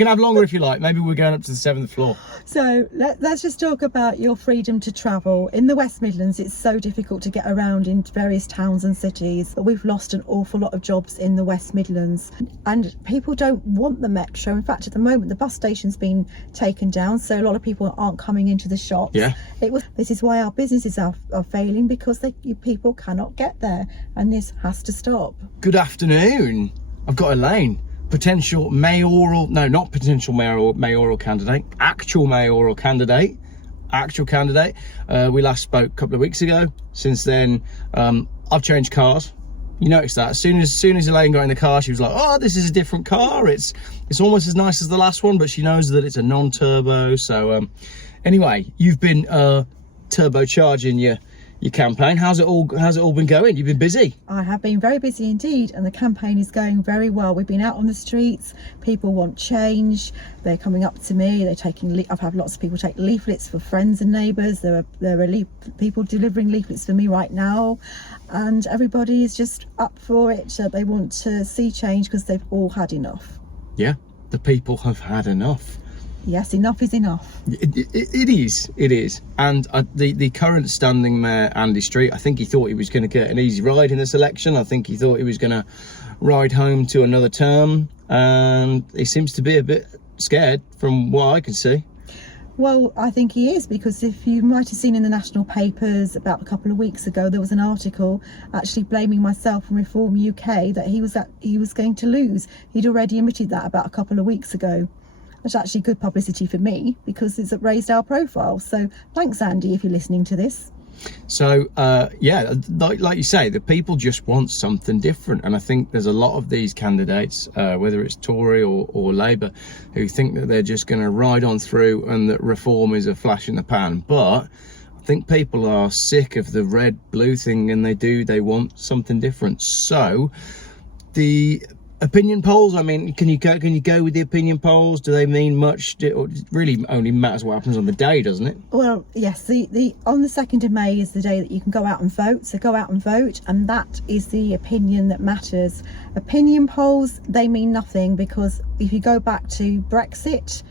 You can have longer if you like. Maybe we're going up to the 7th floor. So let's just talk about your freedom to travel. In the West Midlands, it's so difficult to get around in various towns and cities. But we've lost an awful lot of jobs in the West Midlands, and people don't want the metro. In fact, at the moment, the bus station's been taken down, so a lot of people aren't coming into the shops. Yeah. This is why our businesses are failing, because people cannot get there, and this has to stop. Good afternoon. I've got Elaine. Potential mayoral, no, not potential mayoral candidate, actual mayoral candidate. We last spoke a couple of weeks ago. Since then, I've changed cars. You noticed that. As soon as Elaine got in the car, she was like, "Oh, this is a different car. It's almost as nice as the last one," but she knows that it's a non-turbo. So, anyway, you've been turbocharging your campaign. How's it all been going? You've been busy. I have been very busy indeed, and the campaign is going very well. We've been out on the streets. People want change. They're coming up to me. I've had lots of people take leaflets for friends and neighbours. There are people delivering leaflets for me right now, and everybody is just up for it. They want to see change because they've all had enough. Yeah, the people have had enough. Yes, enough is enough. It is. And the current standing mayor, Andy Street, I think he thought he was going to get an easy ride in this election. I think he thought he was going to ride home to another term, and he seems to be a bit scared from what I can see. Well, I think he is, because if you might have seen in the national papers about a couple of weeks ago, there was an article actually blaming myself and Reform UK that he was going to lose. He'd already admitted that about a couple of weeks ago. It's actually good publicity for me, because it's raised our profile. So thanks, Andy, if you're listening to this. So yeah, like you say, the people just want something different, and I think there's a lot of these candidates, whether it's Tory or Labour, who think that they're just going to ride on through and that reform is a flash in the pan. But I think people are sick of the red-blue thing, and they want something different. So the opinion polls, I mean, can you go with the opinion polls? Do they mean much? It really only matters what happens on the day, doesn't it? Well, yes, the on the 2nd of May is the day that you can go out and vote. So go out and vote, and that is the opinion that matters. Opinion polls, they mean nothing, because if you go back to Brexit,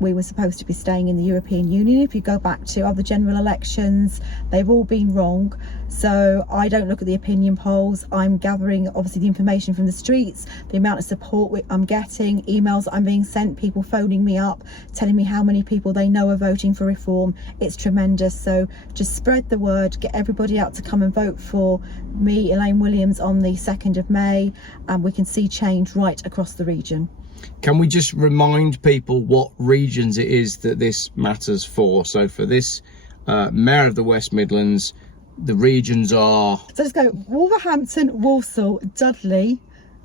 we were supposed to be staying in the European Union. If you go back to other general elections, they've all been wrong. So I don't look at the opinion polls. I'm gathering, obviously, the information from the streets, the amount of support I'm getting, emails I'm being sent, people phoning me up, telling me how many people they know are voting for reform. It's tremendous. So just spread the word, get everybody out to come and vote for me, Elaine Williams, on the 2nd of May, and we can see change right across the region. Can we just remind people what regions it is that this matters for? So for this Mayor of the West Midlands, the regions are... So let's go Wolverhampton, Walsall, Dudley,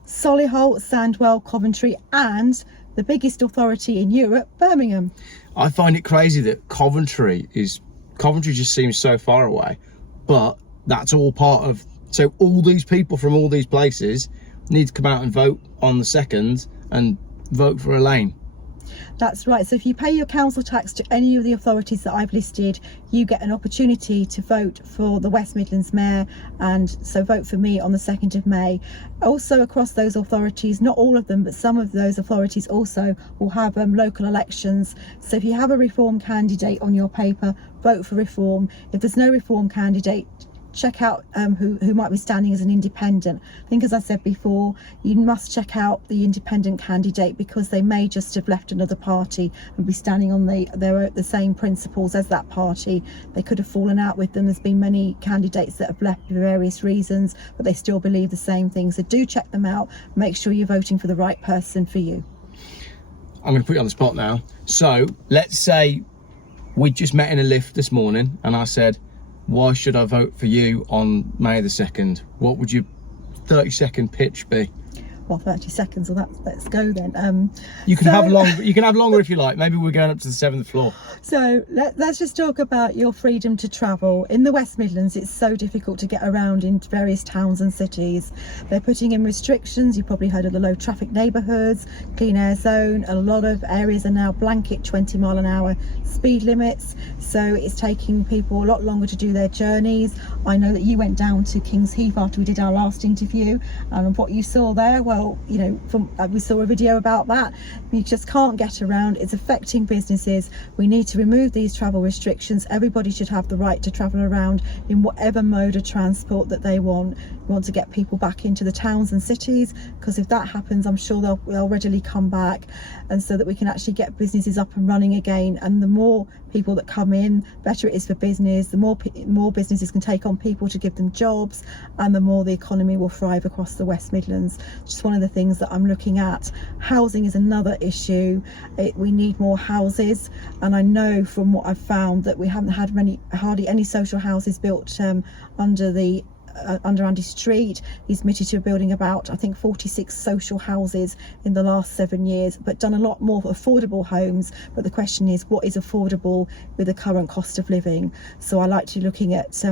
Solihull, Sandwell, Coventry, and the biggest authority in Europe, Birmingham. I find it crazy that Coventry just seems so far away, but that's all part of... So all these people from all these places need to come out and vote on the 2nd and vote for Elaine. That's right. So if you pay your council tax to any of the authorities that I've listed, you get an opportunity to vote for the West Midlands Mayor, and so vote for me on the 2nd of May. Also across those authorities, not all of them, but some of those authorities also will have local elections. So if you have a Reform candidate on your paper, vote for Reform. If there's no Reform candidate, check out who might be standing as an independent. I think, as I said before, you must check out the independent candidate, because they may just have left another party and be standing on the same principles as that party. They could have fallen out with them. There's been many candidates that have left for various reasons, but they still believe the same things. So do check them out. Make sure you're voting for the right person for you. I'm going to put you on the spot now. So let's say we just met in a lift this morning, and I said, why should I vote for you on May the 2nd? What would your 30-second pitch be? Well, 30 seconds, well, let's go then. You can have longer if you like. Maybe we're going up to the 7th floor. So let's just talk about your freedom to travel. In the West Midlands, it's so difficult to get around in various towns and cities. They're putting in restrictions. You've probably heard of the low traffic neighbourhoods, clean air zone. A lot of areas are now blanket 20-mile-an-hour speed limits. So it's taking people a lot longer to do their journeys. I know that you went down to King's Heath after we did our last interview, and what you saw there, well, well, you know, we saw a video about that. You just can't get around. It's affecting businesses. We need to remove these travel restrictions. Everybody should have the right to travel around in whatever mode of transport that they want. We want to get people back into the towns and cities, because if that happens, I'm sure they'll readily come back, and so that we can actually get businesses up and running again. And the more people that come in, better it is for business. The more businesses can take on people to give them jobs, and the more the economy will thrive across the West Midlands. Just one of the things that I'm looking at. Housing is another issue. We need more houses, and I know from what I've found that we haven't had hardly any social houses built under Andy Street. He's admitted to building about, I think, 46 social houses in the last 7 years, but done a lot more affordable homes. But the question is, what is affordable with the current cost of living? So I like to be looking at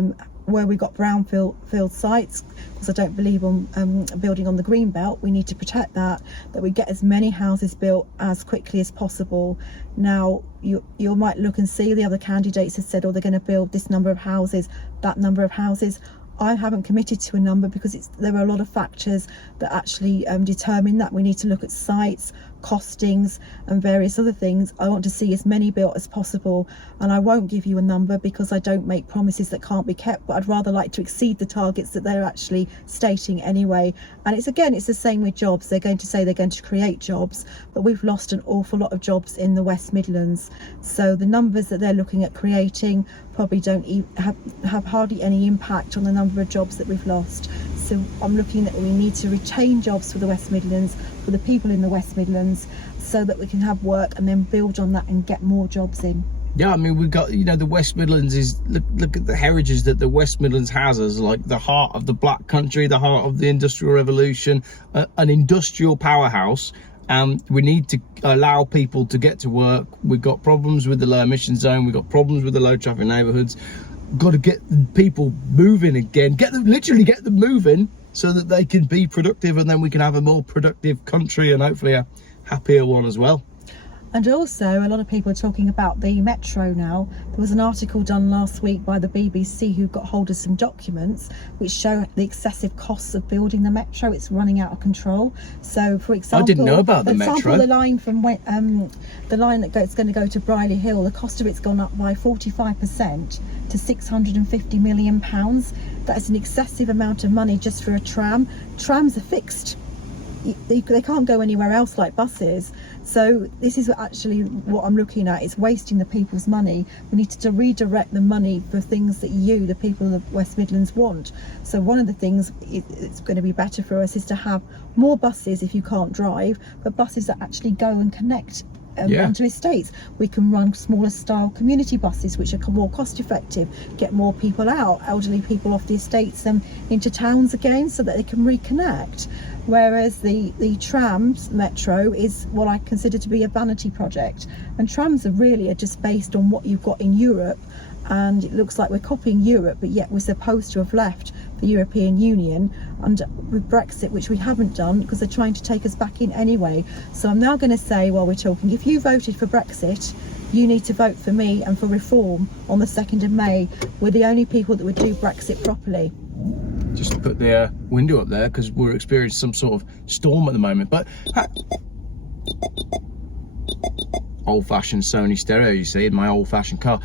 where we got brownfield sites, because I don't believe on building on the green belt. We need to protect that we get as many houses built as quickly as possible. Now you might look and see the other candidates have said, oh, they're going to build this number of houses, that number of houses. I haven't committed to a number, because there are a lot of factors that actually determine that. We need to look at sites, costings and various other things. I want to see as many built as possible, and I won't give you a number because I don't make promises that can't be kept, but I'd rather like to exceed the targets that they're actually stating anyway. And it's the same with jobs. They're going to say they're going to create jobs, but we've lost an awful lot of jobs in the West Midlands. So the numbers that they're looking at creating probably don't have hardly any impact on the number of jobs that we've lost. So I'm looking that we need to retain jobs for the West Midlands, for the people in the West Midlands, so that we can have work and then build on that and get more jobs in. Yeah, I mean, we've got, you know, the West Midlands is, look at the heritage that the West Midlands has as like the heart of the black country, the heart of the Industrial Revolution, an industrial powerhouse. We need to allow people to get to work. We've got problems with the low emission zone. We've got problems with the low traffic neighbourhoods. Got to get people moving again, literally get them moving, so that they can be productive, and then we can have a more productive country and hopefully a happier one as well. And also, a lot of people are talking about the metro now. There was an article done last week by the BBC who got hold of some documents which show the excessive costs of building the metro. It's running out of control. So, for example, I didn't know about the metro. The line from the line that's going to go to Brierley Hill, the cost of it's gone up by 45% to £650 million. That is an excessive amount of money just for a tram. Trams are fixed. They can't go anywhere else like buses. So this is actually what I'm looking at. It's wasting the people's money. We need to redirect the money for things that the people of the West Midlands, want. So one of the things it's going to be better for us is to have more buses if you can't drive, but buses that actually go and connect onto estates. We can run smaller style community buses which are more cost effective, get more people out, elderly people off the estates and into towns again, so that they can reconnect. Whereas the trams metro is what I consider to be a vanity project, and trams are just based on what you've got in Europe, and it looks like we're copying Europe, but yet we're supposed to have left the European Union, and with Brexit, which we haven't done because they're trying to take us back in anyway. So I'm now going to say, while we're talking, if you voted for Brexit, you need to vote for me and for reform on the 2nd of May. We're the only people that would do Brexit properly. Just put the window up there because we're experiencing some sort of storm at the moment. But old-fashioned Sony stereo, you see, in my old-fashioned car.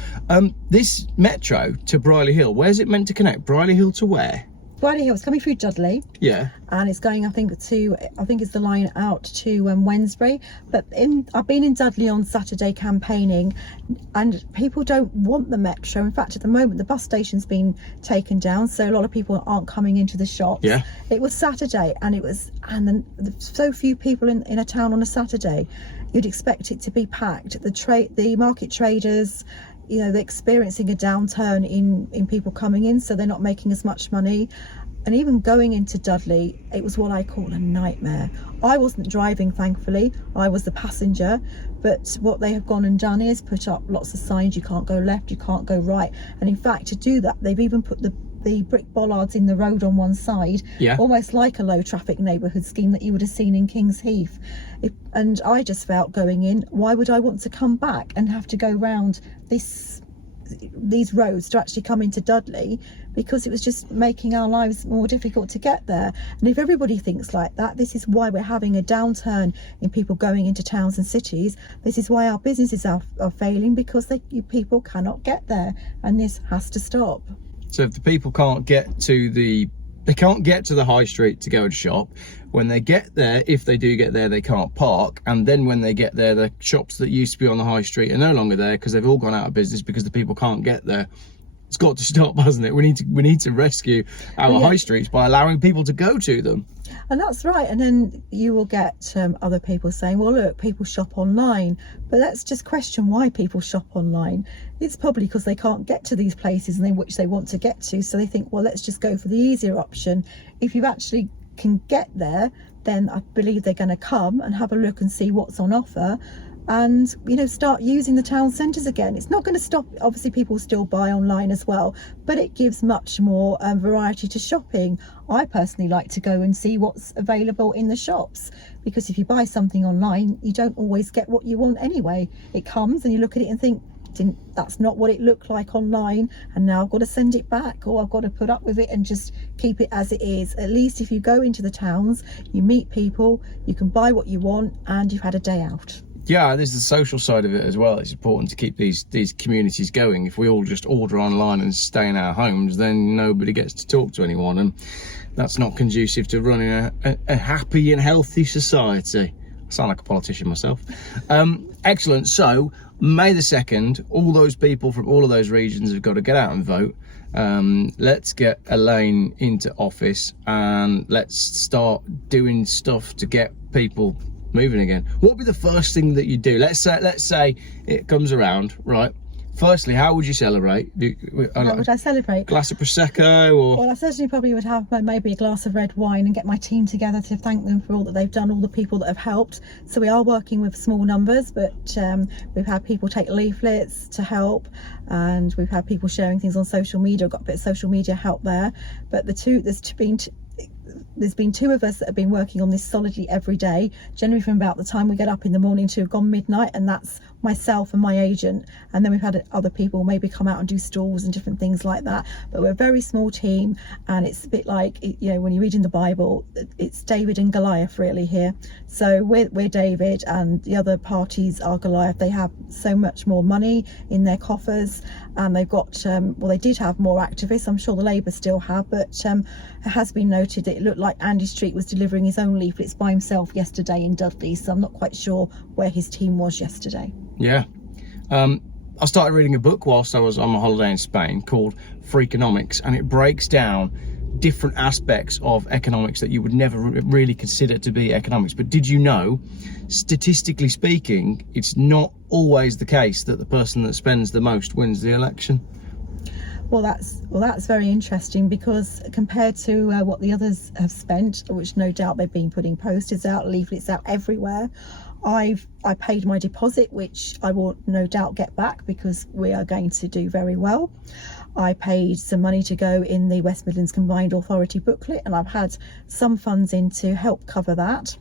This metro to Brierley Hill, where's it meant to connect? Brierley Hill to where? Brierley Hill, it's coming through Dudley. Yeah. And it's going, I think it's the line out to Wednesbury. But I've been in Dudley on Saturday campaigning, and people don't want the metro. In fact, at the moment, the bus station's been taken down, so a lot of people aren't coming into the shops. Yeah. It was Saturday, and so few people in a town on a Saturday. You'd expect it to be packed. The market traders, they're experiencing a downturn in people coming in, so they're not making as much money. And even going into Dudley, it was what I call a nightmare. I wasn't driving, thankfully, I was the passenger, but what they have gone and done is put up lots of signs. You can't go left, you can't go right, and in fact, to do that, they've even put the brick bollards in the road on one side, almost like a low traffic neighbourhood scheme that you would have seen in King's Heath. And I just felt, going in, why would I want to come back and have to go round this these roads to actually come into Dudley, because it was just making our lives more difficult to get there. And if everybody thinks like that, this is why we're having a downturn in people going into towns and cities. This is why our businesses are failing, because people cannot get there, and this has to stop. So if the people can't get to the high street to go and shop, when they get there, if they do get there, they can't park, and then when they get there, the shops that used to be on the high street are no longer there because they've all gone out of business because the people can't get there. It's got to stop, hasn't it? We need to rescue our high streets by allowing people to go to them. And that's right. And then you will get other people saying, well, look, people shop online. But let's just question why people shop online. It's probably because they can't get to these places which they want to get to. So they think, well, let's just go for the easier option. If you actually can get there, then I believe they're going to come and have a look and see what's on offer, and start using the town centres again. It's not going to stop. Obviously people still buy online as well, but it gives much more variety to shopping. I personally like to go and see what's available in the shops, because if you buy something online, you don't always get what you want anyway. It comes and you look at it and think, that's not what it looked like online, and now I've got to send it back, or I've got to put up with it and just keep it as it is. At least if you go into the towns, you meet people, you can buy what you want, and you've had a day out. Yeah, there's the social side of it as well. It's important to keep these communities going. If we all just order online and stay in our homes, then nobody gets to talk to anyone, and that's not conducive to running a happy and healthy society. I sound like a politician myself. Excellent. So May the 2nd, all those people from all of those regions have got to get out and vote. Let's get Elaine into office, and let's start doing stuff to get people moving again. What would be the first thing that you do? Let's say it comes around, right? Firstly, how would you celebrate? How would I celebrate? Glass of Prosecco, or? Well, I certainly probably would have maybe a glass of red wine and get my team together to thank them for all that they've done, all the people that have helped. So we are working with small numbers, but we've had people take leaflets to help, and we've had people sharing things on social media. I've got a bit of social media help there. But there's been two of us that have been working on this solidly every day, generally from about the time we get up in the morning to gone midnight, and that's myself and my agent. And then we've had other people maybe come out and do stalls and different things like that. But we're a very small team, and it's a bit like, when you read in the Bible, it's David and Goliath really here. So we're David, and the other parties are Goliath. They have so much more money in their coffers, and they've got they did have more activists. I'm sure the Labour still have, but it has been noted that it looked like Andy Street was delivering his own leaflets by himself yesterday in Dudley, so I'm not quite sure where his team was yesterday. Yeah. I started reading a book whilst I was on my holiday in Spain called Freakonomics, and it breaks down different aspects of economics that you would never really consider to be economics. But did you know, statistically speaking, it's not always the case that the person that spends the most wins the election? Well, that's very interesting, because compared to what the others have spent, which no doubt they've been putting posters out, leaflets out everywhere, I paid my deposit, which I will no doubt get back because we are going to do very well. I paid some money to go in the West Midlands Combined Authority booklet, and I've had some funds in to help cover that.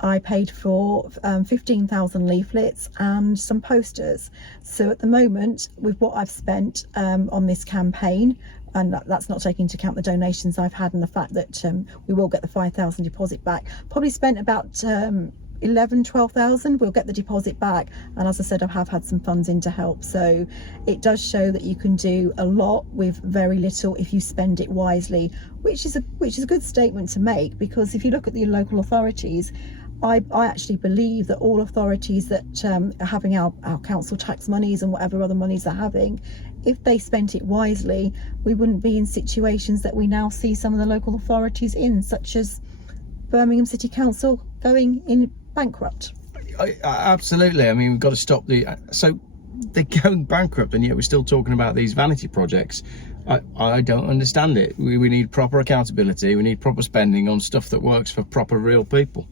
I paid for 15,000 leaflets and some posters. So at the moment, with what I've spent on this campaign, and that's not taking into account the donations I've had and the fact that we will get the 5,000 deposit back, probably spent about 12,000. We'll get the deposit back, and as I said, I have had some funds in to help. So it does show that you can do a lot with very little if you spend it wisely, which is a good statement to make, because if you look at the local authorities, I actually believe that all authorities that are having our council tax monies and whatever other monies they're having, if they spent it wisely, we wouldn't be in situations that we now see some of the local authorities in, such as Birmingham City Council going in bankrupt. Absolutely. I mean, we've got to stop so they're going bankrupt, and yet we're still talking about these vanity projects. I don't understand it. We need proper accountability. We need proper spending on stuff that works for proper real people.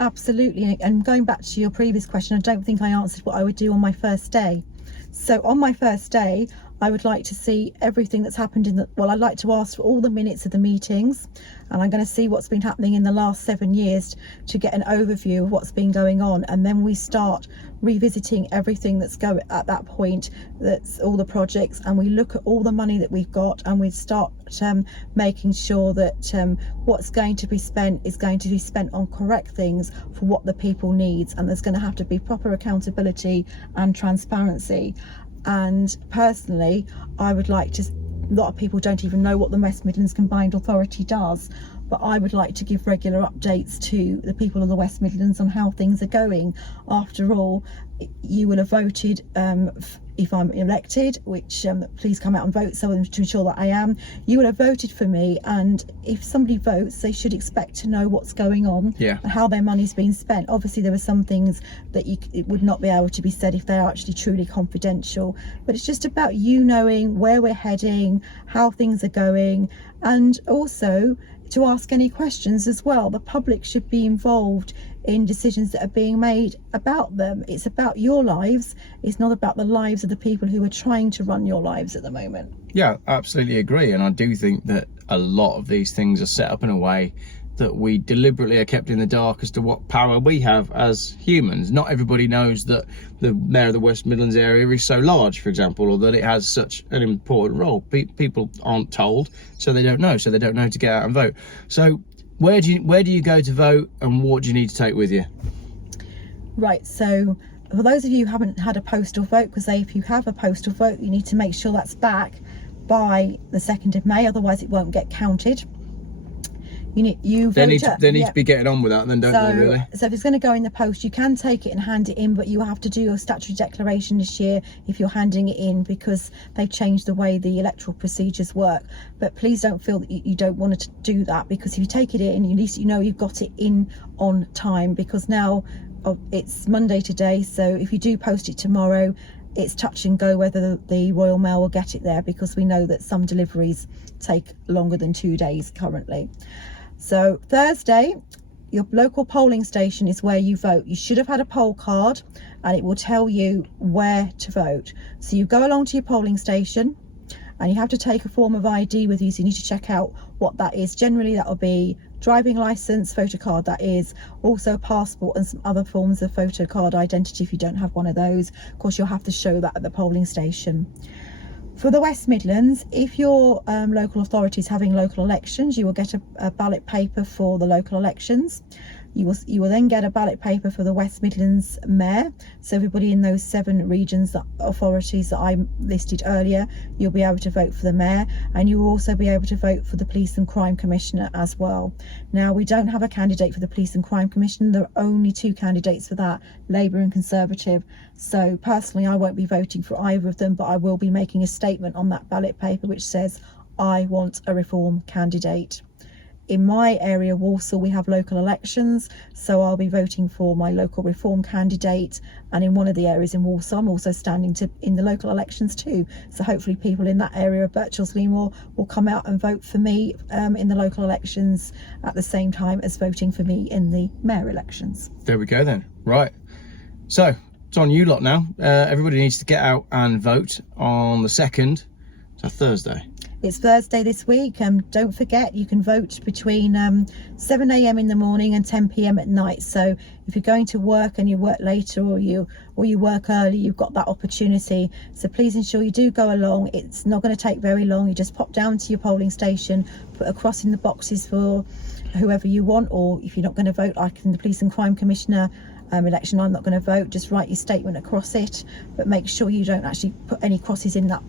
Absolutely. And going back to your previous question, I don't think I answered what I would do on my first day. So on my first day, I would like to see everything that's happened I'd like to ask for all the minutes of the meetings, and I'm going to see what's been happening in the last 7 years to get an overview of what's been going on, and then we start revisiting everything that's going at that point, that's all the projects, and we look at all the money that we've got, and we start making sure that what's going to be spent is going to be spent on correct things for what the people needs, and there's going to have to be proper accountability and transparency. And personally, I would like to, a lot of people don't even know what the West Midlands Combined Authority does, but I would like to give regular updates to the people of the West Midlands on how things are going. After all, you will have voted if I'm elected, which please come out and vote so to ensure that I am. You will have voted for me, and if somebody votes, they should expect to know what's going on and how their money's been spent. Obviously, there are some things that it would not be able to be said if they are actually truly confidential, but it's just about you knowing where we're heading, how things are going, and also to ask any questions as well. The public should be involved in decisions that are being made about them. It's about your lives. It's not about the lives of the people who are trying to run your lives at the moment. Yeah, absolutely agree. And I do think that a lot of these things are set up in a way that we deliberately are kept in the dark as to what power we have as humans. Not everybody knows that the mayor of the West Midlands area is so large, for example, or that it has such an important role. People aren't told, so they don't know. So they don't know to get out and vote. So where do you go to vote, and what do you need to take with you? Right, so for those of you who haven't had a postal vote, because if you have a postal vote, you need to make sure that's back by the 2nd of May, otherwise it won't get counted. They need to be getting on with that, then, don't they, really? So if it's going to go in the post, you can take it and hand it in, but you have to do your statutory declaration this year if you're handing it in, because they've changed the way the electoral procedures work. But please don't feel that you don't want to do that, because if you take it in, at least you know you've got it in on time, because now it's Monday today, so if you do post it tomorrow, it's touch and go whether the Royal Mail will get it there, because we know that some deliveries take longer than 2 days currently. So Thursday, your local polling station is where you vote. You should have had a poll card, and it will tell you where to vote. So you go along to your polling station, and you have to take a form of ID with you, so you need to check out what that is. Generally that will be driving license, photo card, that is, also a passport and some other forms of photo card identity if you don't have one of those. Of course, you'll have to show that at the polling station. For the West Midlands, if your local authority is having local elections, you will get a ballot paper for the local elections. You will then get a ballot paper for the West Midlands Mayor. So everybody in those 7 regions, authorities that I listed earlier, you'll be able to vote for the Mayor, and you will also be able to vote for the Police and Crime Commissioner as well. Now, we don't have a candidate for the Police and Crime Commissioner. There are only 2 candidates for that, Labour and Conservative. So personally, I won't be voting for either of them, but I will be making a statement on that ballot paper which says, I want a Reform candidate. In my area, Walsall, we have local elections, so I'll be voting for my local Reform candidate, and in one of the areas in Walsall, I'm also standing in the local elections too. So hopefully people in that area of Birchall's-Lee Moor will come out and vote for me in the local elections at the same time as voting for me in the mayor elections. There we go then. Right. So it's on you lot now. Everybody needs to get out and vote on the 2nd, so Thursday. It's Thursday this week. Don't forget, you can vote between 7 a.m. in the morning and 10 p.m. at night. So if you're going to work and you work later, or you work early, you've got that opportunity. So please ensure you do go along. It's not going to take very long. You just pop down to your polling station, put a cross in the boxes for whoever you want, or if you're not going to vote, like in the Police and Crime Commissioner election, I'm not going to vote, just write your statement across it, but make sure you don't actually put any crosses in that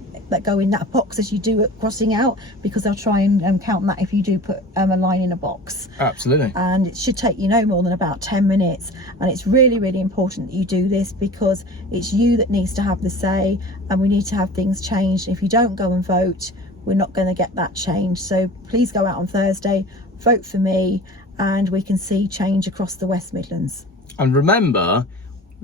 go in that box as you do it crossing out, because they'll try and count that if you do put a line in a box. Absolutely. And it should take you no more than about 10 minutes, and it's really, really important that you do this, because it's you that needs to have the say, and we need to have things changed. If you don't go and vote, we're not going to get that change. So please go out on Thursday, vote for me, and we can see change across the West Midlands. And remember,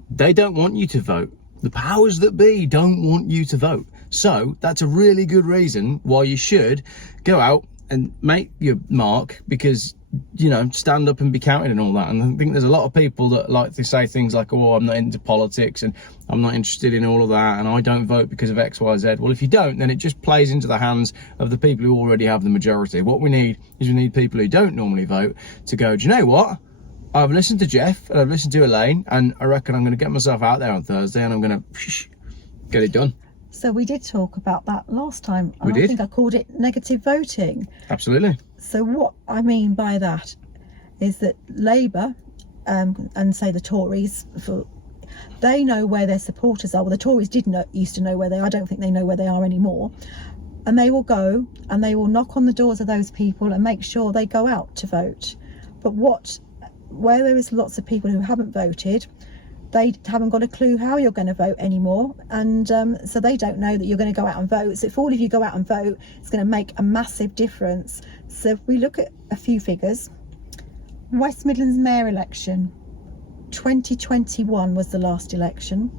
they don't want you to vote. The powers that be don't want you to vote. So that's a really good reason why you should go out and make your mark, because, you know, stand up and be counted and all that. And I think there's a lot of people that like to say things like, oh, I'm not into politics and I'm not interested in all of that, and I don't vote because of X, Y, Z. Well, if you don't, then it just plays into the hands of the people who already have the majority. What we need is we need people who don't normally vote to go, do you know what? I've listened to Geoff and I've listened to Elaine, and I reckon I'm going to get myself out there on Thursday and I'm going to get it done. So we did talk about that last time. We did. I think I called it negative voting. Absolutely. So what I mean by that is that Labour and say the Tories, they know where their supporters are. Well, the Tories used to know where they are. I don't think they know where they are anymore. And they will go and they will knock on the doors of those people and make sure they go out to vote. But where there is lots of people who haven't voted, they haven't got a clue how you're going to vote anymore, and so they don't know that you're going to go out and vote. So if all of you go out and vote, it's going to make a massive difference. So if we look at a few figures, West Midlands mayor election 2021 was the last election,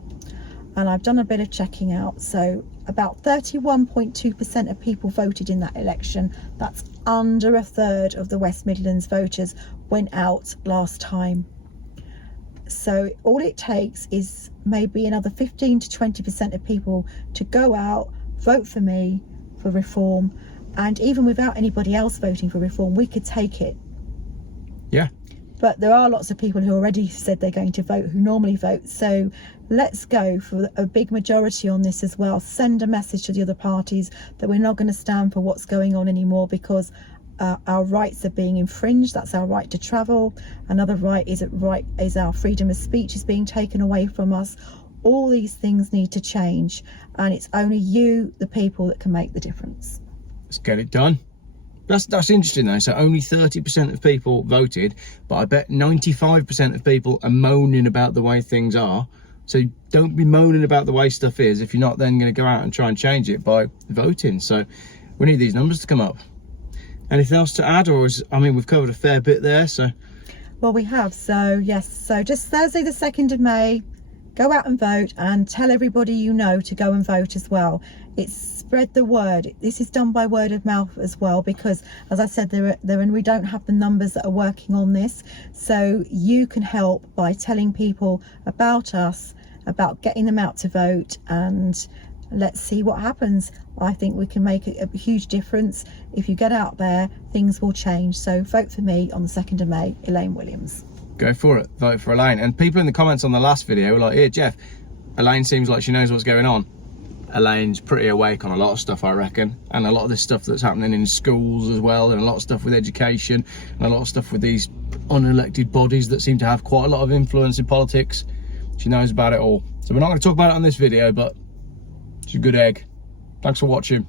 and I've done a bit of checking out. So about 31.2% of people voted in that election. That's under a third of the West Midlands voters went out last time. So all it takes is maybe another 15 to 20% of people to go out, vote for me, for reform. And even without anybody else voting for reform, we could take it. Yeah. But there are lots of people who already said they're going to vote, who normally vote. So let's go for a big majority on this as well. Send a message to the other parties that we're not going to stand for what's going on anymore, because our rights are being infringed. That's our right to travel. Another right is our freedom of speech is being taken away from us. All these things need to change, and it's only you, the people, that can make the difference. Let's get it done. That's interesting though. So only 30% of people voted, but I bet 95% of people are moaning about the way things are. So don't be moaning about the way stuff is if you're not then going to go out and try and change it by voting. So we need these numbers to come up. Anything else to add, or we've covered a fair bit there, so. Well, we have. So yes, so just Thursday the 2nd of May, go out and vote, and tell everybody you know to go and vote as well. Spread the word. This is done by word of mouth as well, because as I said, we don't have the numbers that are working on this. So you can help by telling people about us, about getting them out to vote, and let's see what happens. I think we can make a huge difference. If you get out there, things will change. So vote for me on the 2nd of May, Elaine Williams. Go for it. Vote for Elaine. And people in the comments on the last video were like, here, Geoff, Elaine seems like she knows what's going on. Elaine's pretty awake on a lot of stuff, I reckon. And a lot of this stuff that's happening in schools as well, and a lot of stuff with education, and a lot of stuff with these unelected bodies that seem to have quite a lot of influence in politics. She knows about it all. So we're not going to talk about it on this video, but she's a good egg. Thanks for watching.